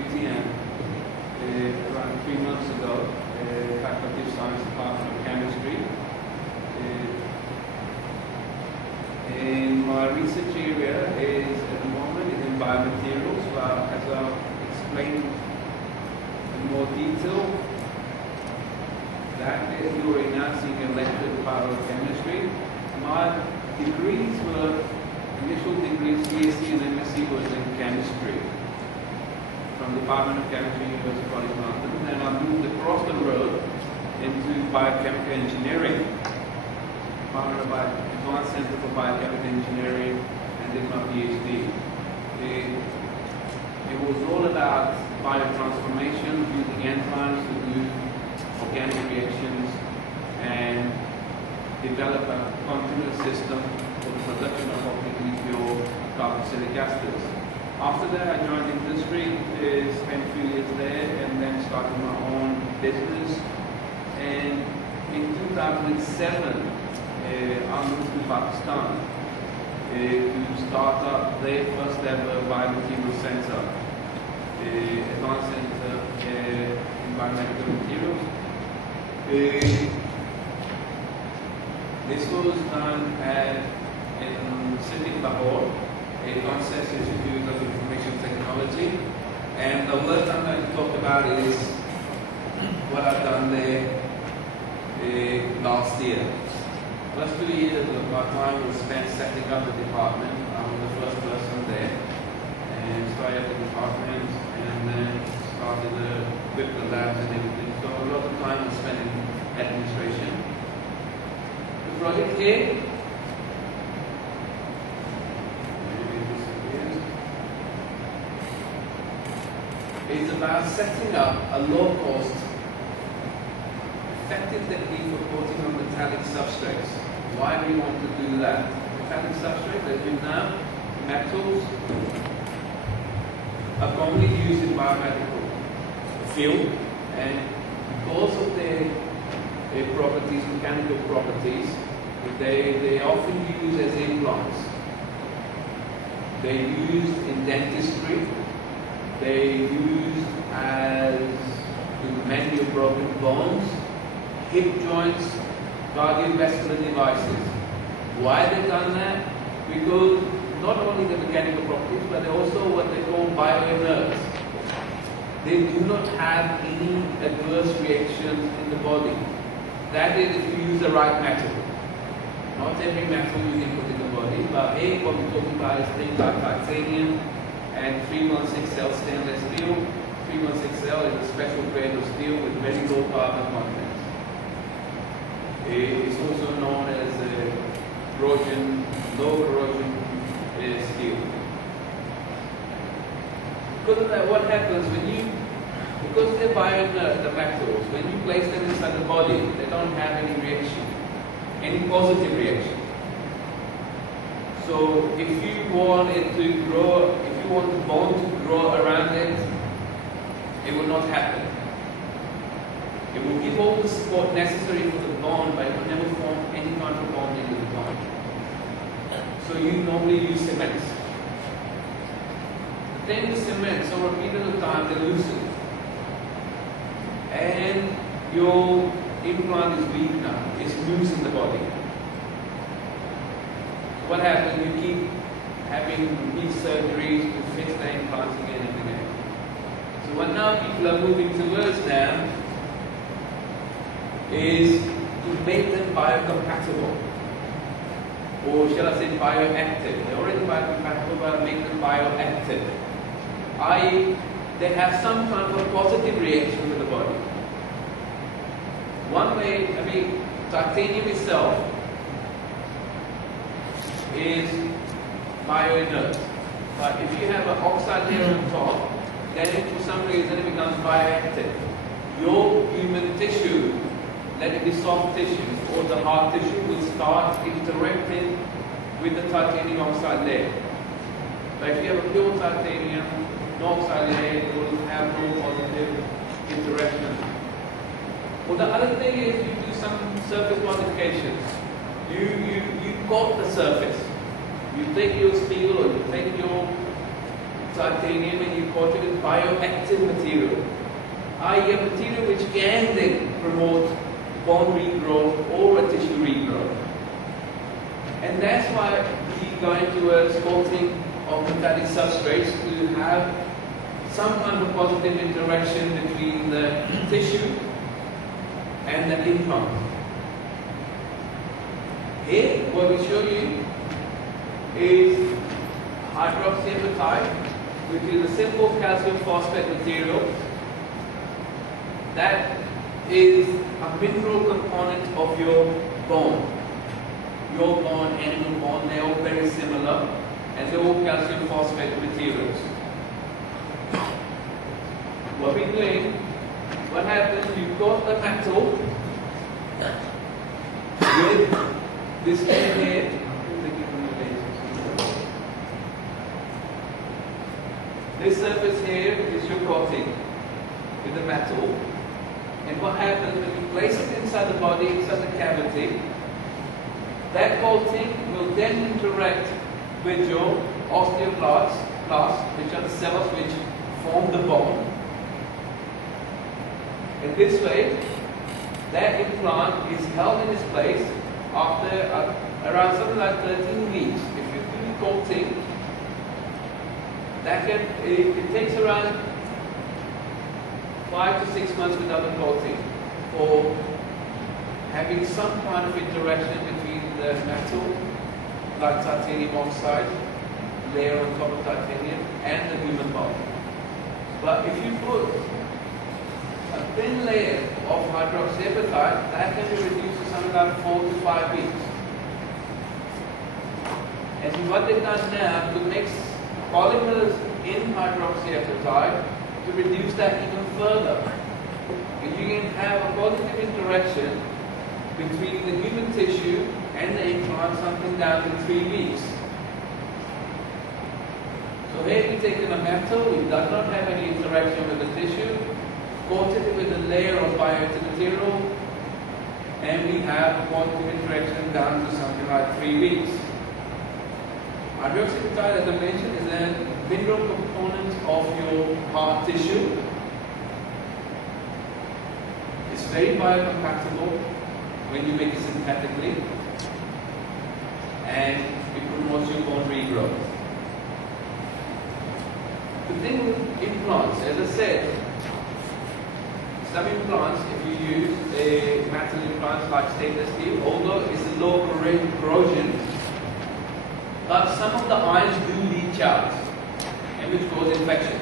UTM around 3 months ago, Faculty of Science, Department of Chemistry. And my research area is at the moment in biomaterials, but as I'll explain in more detail, that is you're enhancing electric power chemistry. My degrees were, initial degrees, BSc and MSc was in chemistry from the Department of Chemistry, University College London. Then I moved across the road into biochemical engineering, Advanced Center for Biochemical Engineering, and did my PhD. It was all about biotransformation, using enzymes to do organic reactions and develop a continuous system for the production of optically pure carboxylic acids. After that, I joined industry, spent a few years there, and then started my own business. And in 2007, I moved to Pakistan to start up their first ever biomaterial center, Advanced Center in Biomedical Materials. This was done in City Lahore, Advanced Institute of Information Technology. And the work I'm going to talk about is what I've done there last year. First 2 years of my time was spent setting up the department. I was the first person there, and started the department, and then started with the labs and everything. So a lot of time was spent in administration. The project here is about setting up a low-cost, effective technique for coating on metallic substrates. Why do we want to do that? Metallic substrates, as you know, metals are commonly used in biomedical field, and because of their properties, mechanical properties, they often use as implants. They're used in dentistry. They're used as to mend your broken bones, hip joints, cardiovascular devices. Why they've done that? Because not only the mechanical properties, but they're also what they call bioinerts. They do not have any adverse reactions in the body. That is, if you use the right metal. Not every metal you can put in the body, but here what we're talking about is things like titanium and 316L stainless steel. 316L is a special grade of steel with very low carbon content. It's also known as corrosion, low corrosion steel. Because of that, what happens because they're bioinert, the metals, when you place them inside the body, they don't have any reaction, any positive reaction. So if you want it to grow, if you want the bone to grow around it, it will not happen. It will give all the support necessary for the bone, but it will never form any kind of bonding with the bone. So you normally use cements. Then the cements, over a period of time, they loosen. And your implant is weak now. It's loose in the body. What happens? You keep having these surgeries to fix the implants again and again. So what now people are moving towards now is to make them biocompatible, or shall I say bioactive. They're already biocompatible, but make them bioactive. They have some kind of positive reaction with the body. One way, titanium itself is bioinert, but if you have an oxide layer on top, then for some reason it becomes bioactive. Your human tissue, let it be soft tissue or the hard tissue, will start interacting with the titanium oxide layer. But if you have a pure titanium, no oxide layer, it will have no positive interaction. Well, the other thing is you do some surface modifications. You coat the surface. You take your steel or you take your titanium and you coat it with bioactive material, i.e. a material which can then promote bone regrowth or a tissue regrowth. And that's why we go into a sculpting of metallic substrates to have some kind of positive interaction between the tissue and the implant. Here, what we show you is hydroxyapatite, which is a simple calcium phosphate material that is a mineral component of your bone. Your bone, animal bone, they're all very similar, and they're all calcium phosphate materials. What we're doing, what happens, you coat the metal with this layer here. This surface here is your coating with the metal. And what happens when you place it inside the body, inside the cavity, that coating will then interact with your osteoblasts, which are the cells which form the bone. And this way, that implant is held in its place after around something like 13 weeks. If you do coating, it takes around 5 to 6 months without the coating for having some kind of interaction between the metal, like titanium oxide, layer on top of titanium, and the human body. But if you put a thin layer of hydroxyapatite, that can be reduced to something like 4 to 5 weeks. And what they've done now to mix polymers in hydroxyapatite to reduce that even further. And you can have a positive interaction between the human tissue and the implant, something down to 3 weeks. So here we've taken a metal, it does not have any interaction with the tissue, coated it with a layer of bioactive material, and we have a positive interaction down to something like 3 weeks. Hydroxyapatite, as I mentioned, is a mineral component of your hard tissue. It's very biocompatible when you make it synthetically, and it promotes your bone regrowth. The thing with implants, as I said, some implants, if you use a metal implant like stainless steel, although it's a low corrosion, but some of the ions do leach out, and which cause infection.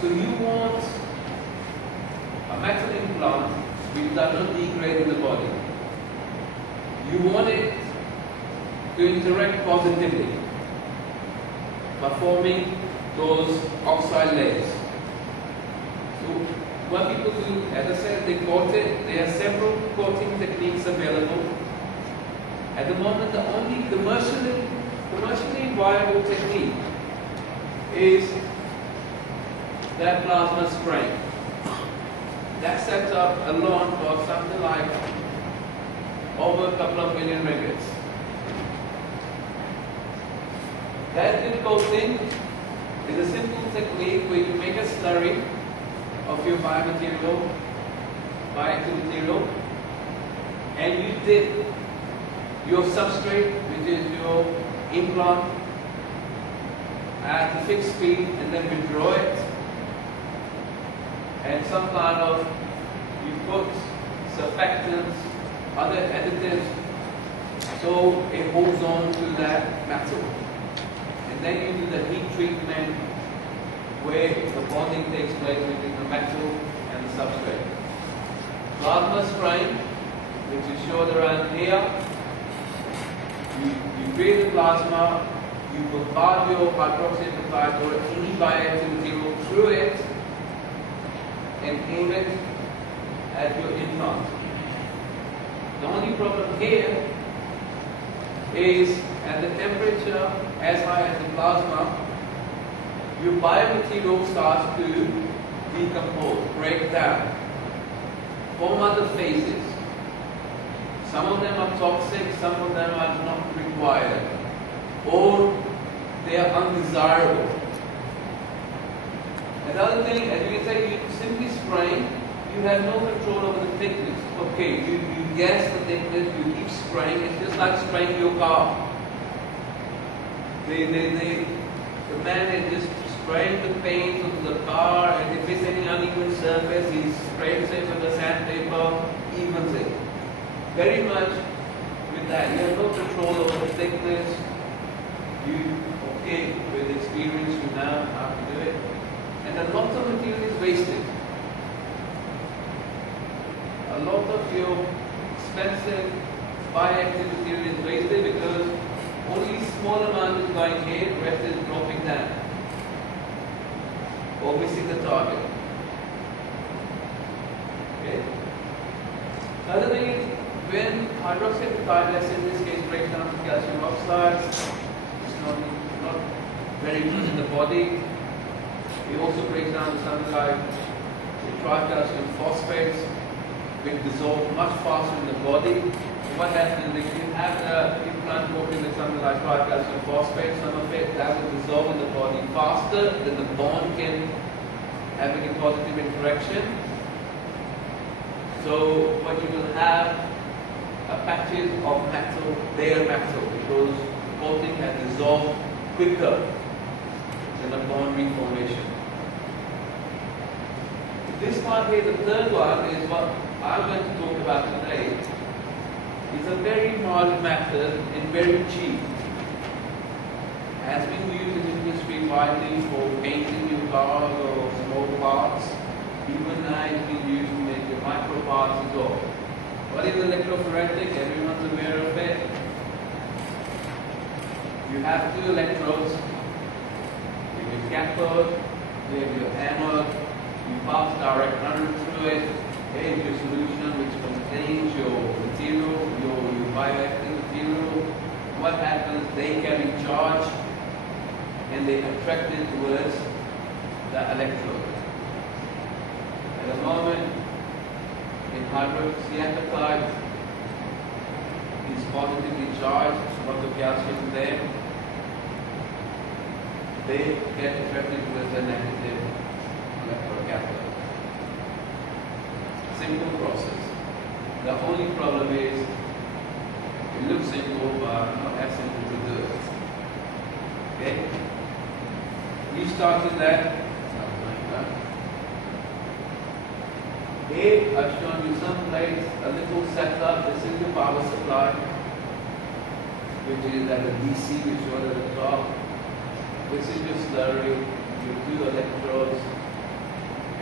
So you want a metal implant which does not degrade in the body. You want it to interact positively by forming those oxide layers. So what people do, as I said, they coat it. There are several coating techniques available. At the moment, the only commercially viable technique is that plasma spraying. That sets up alone for something like over a couple of million ringgits. That good coating is a simple technique where you make a slurry of your bioactive material, and you dip your substrate, which is your implant, at a fixed speed, and then withdraw it. And some kind of, you put surfactants, other additives, so it holds on to that metal. And then you do the heat treatment where the bonding takes place between the metal and the substrate. Plasma spraying, which is shown around here. You create the plasma, you bombard your hydroxyapatite or any bioactive material through it, and aim it at your implant. The only problem here is at the temperature as high as the plasma, your biomaterial starts to decompose, break down, form other phases. Some of them are toxic, some of them are not required or they are undesirable. Another thing, as you can say, you simply spraying, you have no control over the thickness. Okay, you guess the thickness, you keep spraying, it's just like spraying your car. The man is just spraying the paint onto the car, and if it's any uneven surface, he sprays it with the sandpaper, evens it. Very much with that, you have no control over the thickness. Okay, with experience, you know how to do it. And a lot of material is wasted. A lot of your expensive bioactive material is wasted because only small amount is going here, the rest is dropping down or missing the target. Okay. Another thing is when hydroxyapatite, let's say in this case, breaks down to calcium oxides, it's not very good in the body. It also breaks down to something like the tricalcium phosphates, which dissolve much faster in the body. What happens if you have the implant coated with something like tricalcium phosphate, some of it that will dissolve in the body faster than the bone can have any positive interaction. So what you will have are patches of metal, bare metal, because the coating has dissolved quicker than the bone reformation. This part here, the third one, is what I'm going to talk about today. It's a very modern method and very cheap. Has been used in the industry widely for painting your cars or small parts. Even now it's been used to make your micro parts as well. What is electrophoretic? Everyone's aware of it. You have two electrodes. You have your cathode, you have your anode. You pass direct current through it. Here's your solution which contains your material, your bioactive material. What happens? They carry charge and they attract it towards the electrode. At the moment, in hydroxyapatite is positively charged, lots of calcium there. They get attracted towards the negative electrocathode. Simple process. The only problem is it looks simple, but not as simple to do it. Okay? We started that. Here I've shown you some plates, a little setup. This is the power supply, which is at the DC, which showed at the top. This is your slurry, your two electrodes,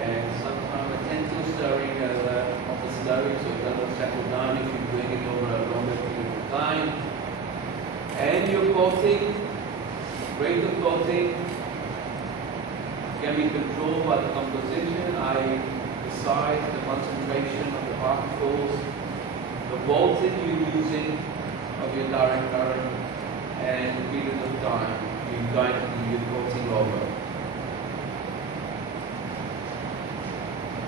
and sometimes a gentle stirring of the slurry so it doesn't settle down if you're doing it over a longer period of time. And your coating, rate of coating can be controlled by the composition. I decide the concentration of the particles, the voltage you're using of your direct current, and the period of time you're going to do your coating over.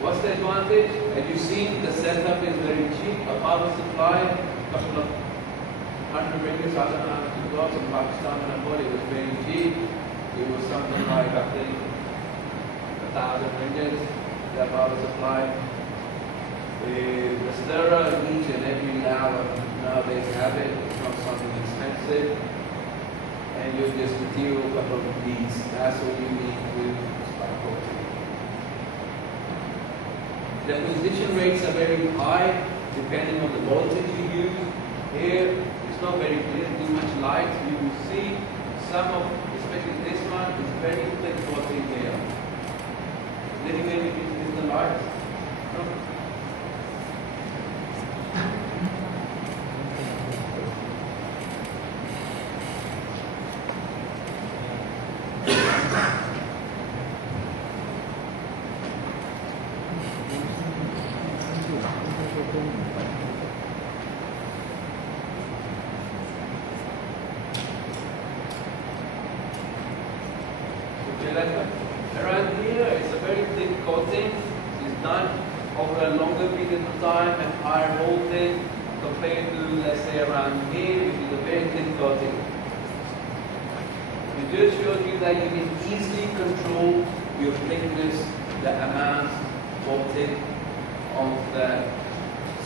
What's the advantage? As you see, the setup is very cheap. A power supply, a couple of 100 ringgit, I don't know how much it was in Pakistan, and I thought it was very cheap. It was something like, I think, 1,000 ringgit, that power supply. The stirrer each and every nowadays have it. It's not something expensive. And you just material a couple of beads. That's all you need to start coating. The position rates are very high depending on the voltage you use. Here, it's not very clear, too much light. You will see some of, especially this one, is very thick coating here. Then maybe it's the light. Around here, it's a very thick coating. It's done over a longer period of time and higher voltage compared to, let's say, around here, which is a very thin coating. It just shows you that you can easily control your thickness, the amount voltage of the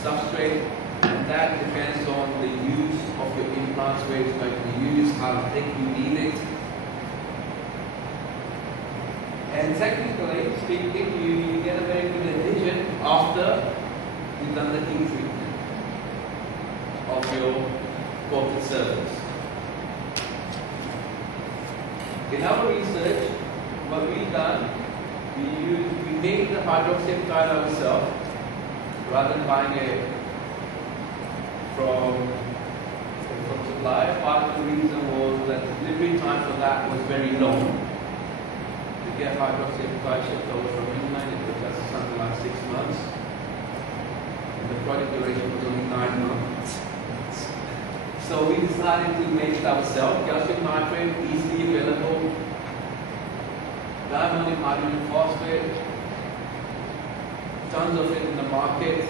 substrate, and that depends on the use of your implants, where it's going to be used, how thick you need it. And technically speaking, you get a very good adhesion after you've done the heat treatment of your coated surface. In our research, what we've done, we made the hydroxyapatite ourselves rather than buying it from supplier. Part of the reason was that the delivery time for that was very long. To get hydroxyapatite shipped over from England, it took us something like 6 months. And the product duration was only 9 months. So we decided to make it ourselves. Calcium nitrate, easily available. Diammonium hydrogen phosphate, tons of it in the market.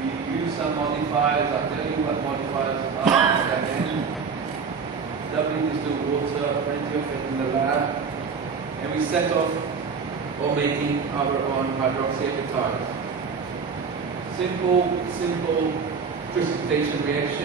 We use some modifiers. I'll tell you what modifiers are at the end. Doubling distilled water, plenty of it in the lab. And we set off on making our own hydroxyapatite. Simple precipitation reaction.